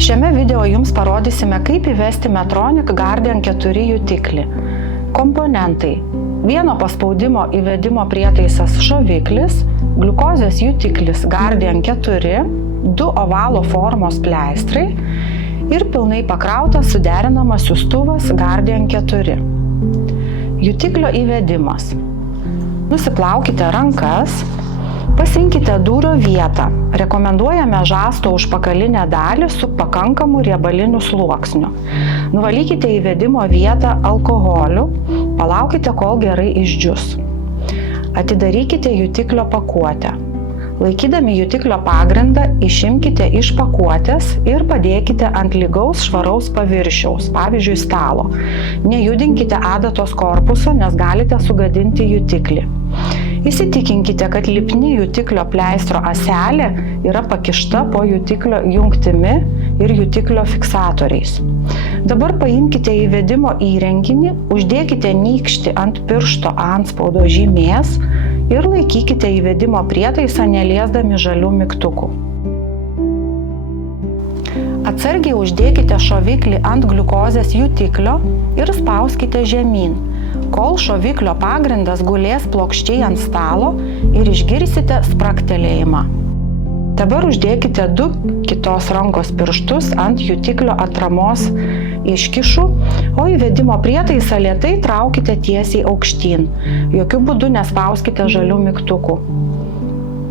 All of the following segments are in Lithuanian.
Šiame video jums parodysime, kaip įvesti Medtronic Guardian 4 jutiklį. Komponentai: vieno paspaudimo įvedimo prietaisas šoviklis, gliukozės jutiklis Guardian 4, 2 ovalo formos pleistrai ir pilnai pakrautas suderinamas siųstuvas Guardian 4. Jutiklio įvedimas. Nusiplaukite rankas. Pasirinkite dūrio vietą. Rekomenduojame žasto užpakalinę dalį su pakankamu riebaliniu sluoksniu. Nuvalykite įvedimo vietą alkoholiu, palaukite, kol gerai išdžius. Atidarykite jutiklio pakuotę. Laikydami jutiklio pagrindą, išimkite iš pakuotės ir padėkite ant lygaus švaraus paviršiaus, pavyzdžiui stalo. Nejudinkite adatos korpuso, nes galite sugadinti jutiklį. Įsitikinkite, kad lipni jutiklio pleistro ąselė yra pakišta po jutiklio jungtimi ir jutiklio fiksatoriais. Dabar paimkite įvedimo įrenginį, uždėkite nykštį ant piršto antspaudo žymės ir laikykite įvedimo prietaisą neliesdami žalių mygtukų. Atsargiai uždėkite šoviklį ant gliukozės jutiklio ir spauskite žemyn, kol šoviklio pagrindas gulės plokščiai ant stalo ir išgirsite spragtelėjimą. Dabar uždėkite 2 kitos rankos pirštus ant jutiklio atramos iškišų, o įvedimo prietaisą lėtai traukite tiesiai aukštyn. Jokiu būdu nespauskite žalių mygtukų.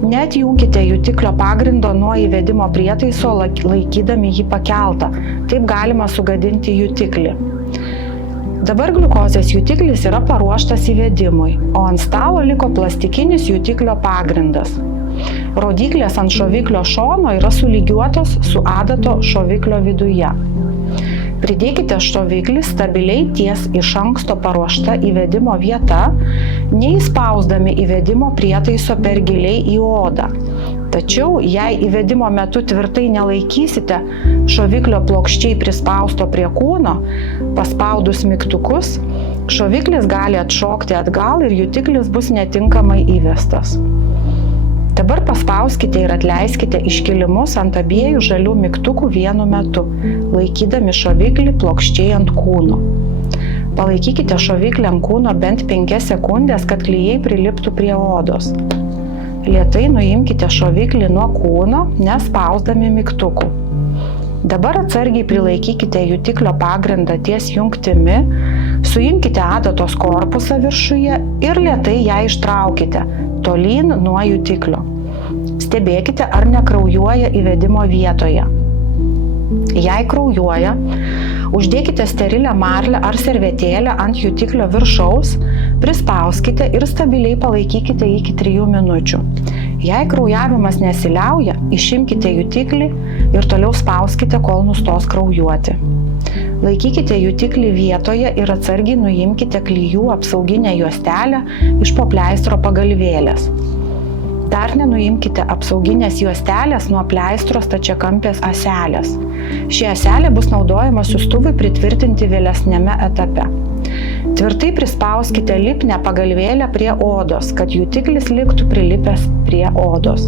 Neatjunkite jutiklio pagrindo nuo įvedimo prietaiso, laikydami jį pakeltą. Taip galima sugadinti jutiklį. Dabar gliukozės jutiklis yra paruoštas įvedimui, o ant stalo liko plastikinis jutiklio pagrindas. Rodyklės ant šoviklio šono yra sulygiuotos su adato šoviklio viduje. Pridėkite šoviklį stabiliai ties iš anksto paruošta įvedimo vieta, neįspausdami įvedimo prietaiso per giliai į odą. Tačiau, jei įvedimo metu tvirtai nelaikysite šoviklio plokščiai prispausto prie kūno, paspaudus mygtukus, šoviklis gali atšokti atgal ir jutiklis bus netinkamai įvestas. Dabar paspauskite ir atleiskite iškilimus ant abiejų žalių mygtukų vienu metu, laikydami šoviklį plokščiai ant kūno. Palaikykite šoviklį ant kūno bent 5 sekundės, kad klijai priliptų prie odos. Lėtai nuimkite šoviklį nuo kūno, nespausdami mygtukų. Dabar atsargiai prilaikykite jutiklio pagrindą ties jungtimi, suimkite adatos korpusą viršuje ir lėtai ją ištraukite tolyn nuo jutiklio. Stebėkite, ar nekraujuoja įvedimo vietoje. Jei kraujuoja, uždėkite sterilę marlę ar servetėlę ant jutiklio viršaus, prispauskite ir stabiliai palaikykite iki 3 minučių. Jei kraujavimas nesiliauja, išimkite jutiklį ir toliau spauskite, kol nustos kraujuoti. Laikykite jutiklį vietoje ir atsargiai nuimkite klijų apsauginę juostelę iš po pleistro pagalvėlės. Dar nenuimkite apsauginės juostelės nuo pleistro stačiakampės ąselės. Ši ąselė bus naudojama siųstuvui pritvirtinti vėlesniame etape. Tvirtai prispauskite lipnią pagalvėlę prie odos, kad jutiklis liktų prilipęs prie odos.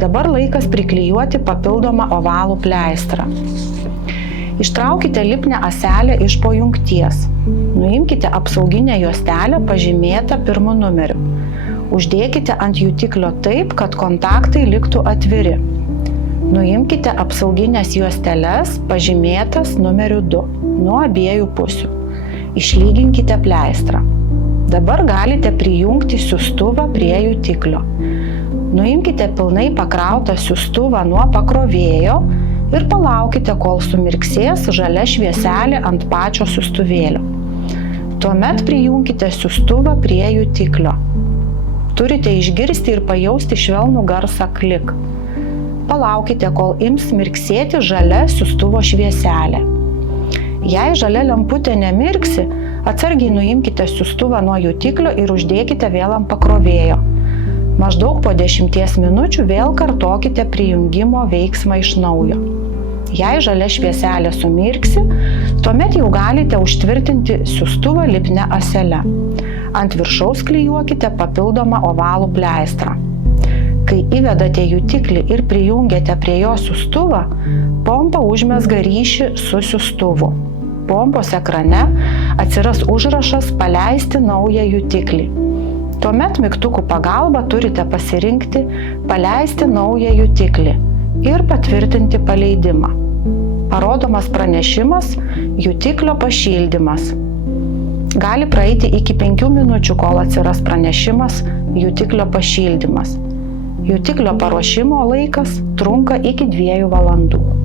Dabar laikas priklijuoti papildomą ovalų pleistrą. Ištraukite lipnią ąselę iš po jungties. Nuimkite apsauginę juostelę pažymėtą 1 numeriu. Uždėkite ant jutiklio taip, kad kontaktai liktų atviri. Nuimkite apsauginės juosteles pažymėtas numeriu 2 nuo abiejų pusių. Išlyginkite pleistrą. Dabar galite prijungti siųstuvą prie jutiklio. Nuimkite pilnai pakrautą siųstuvą nuo pakrovėjo ir palaukite, kol sumirksės žalia švieselė ant pačio siųstuvėlio. Tuomet prijungkite siųstuvą prie jutiklio. Turite išgirsti ir pajausti švelnų garsą klik. Palaukite, kol ims mirksėti žalia siųstuvo švieselė. Jei žalia lemputė nemirksi, atsargiai nuimkite siųstuvą nuo jutiklio ir uždėkite vėl ant pakrovėjo. Maždaug po 10 minučių vėl kartokite prijungimo veiksmą iš naujo. Jei žalia švieselė sumirksi, tuomet jau galite užtvirtinti siųstuvą lipnia ąsele. Ant viršaus klijuokite papildomą ovalų pleistrą. Kai įvedate jutiklį ir prijungiate prie jo siųstuvą, pompa užmezga ryšį su siųstuvu. Pompos ekrane atsiras užrašas paleisti naują jutiklį. Tuomet mygtukų pagalba turite pasirinkti paleisti naują jutiklį ir patvirtinti paleidimą. Parodomas pranešimas jutiklio pašildymas. Gali praeiti iki 5 minučių, kol atsiras pranešimas jutiklio pašildymas. Jutiklio paruošimo laikas trunka iki 2 valandų.